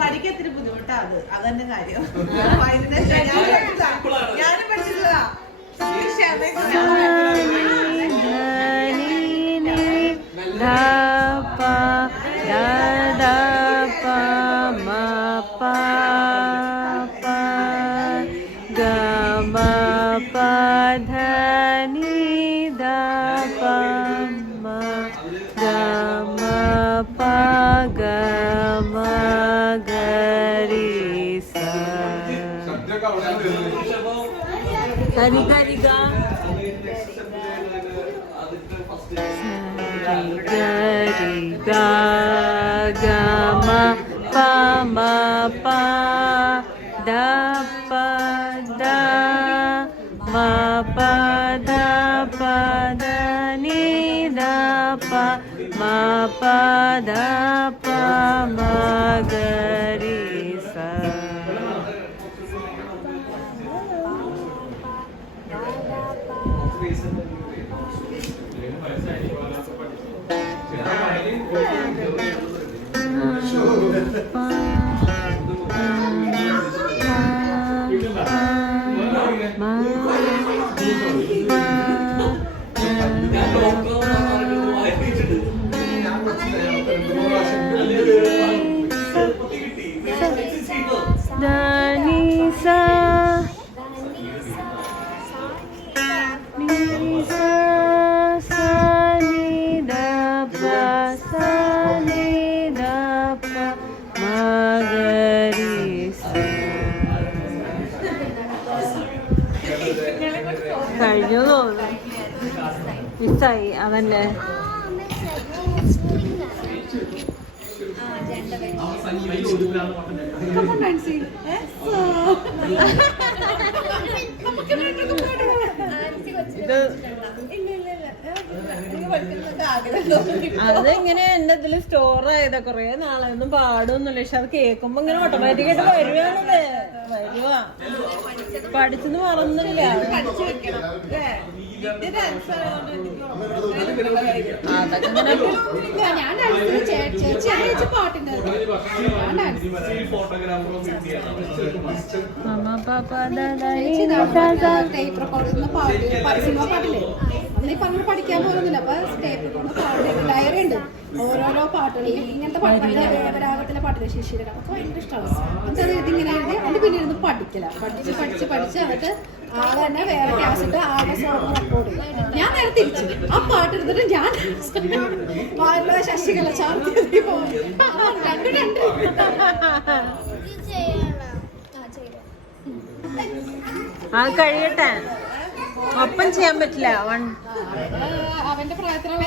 പഠിക്കാൻ ഇത്തിരി ബുദ്ധിമുട്ടാ അതന്നെ കാര്യം. ഞാനും പഠിച്ചിട്ടില്ല. കഴിഞ്ഞു തോന്നുന്നു. മിസ്സായി അതന്നെ. അതെങ്ങനെ എന്റെ ഇതില് സ്റ്റോർ ആയതാ, കൊറേ നാളെയൊന്നും പാടൊന്നുമില്ല. പക്ഷെ അത് കേൾക്കുമ്പോ ഇങ്ങനെ ഓട്ടോമാറ്റിക്കായിട്ട് വരുവാണല്ലേ. വരുവാ, പഠിച്ചെന്ന് മറന്നില്ല. പഠിക്കാൻ പോകുന്നില്ല. അപ്പൊ ഡയറി ഉണ്ട്, ഓരോരോ പാട്ടുകൾ, ഇങ്ങനത്തെ പാട്ടുകൾ, ദേവരാഗത്തിലെ പാട്ടുകൾ, ശിശിര, അപ്പൊ ഭയങ്കര ഇഷ്ടമാണ്. ഇതിങ്ങനെ എഴുതി അതിന്റെ പിന്നെ ഇരുന്ന് പഠിക്കല. പഠിച്ച് എന്നിട്ട് ആളെ തന്നെ വേറെ ക്ലാസ് ഇട്ട് ആകെ സോങ് റെക്കോർഡ് ചെയ്യും. ഞാൻ നേരെ തിരിച്ചു ആ പാട്ട് എടുത്തിട്ട് ഞാൻ ശശികല ചാർത്തി അത് കഴിയട്ടെ, ഒപ്പം ചെയ്യാൻ പറ്റില്ല. അവന്റെ പ്രായത്തിലുള്ള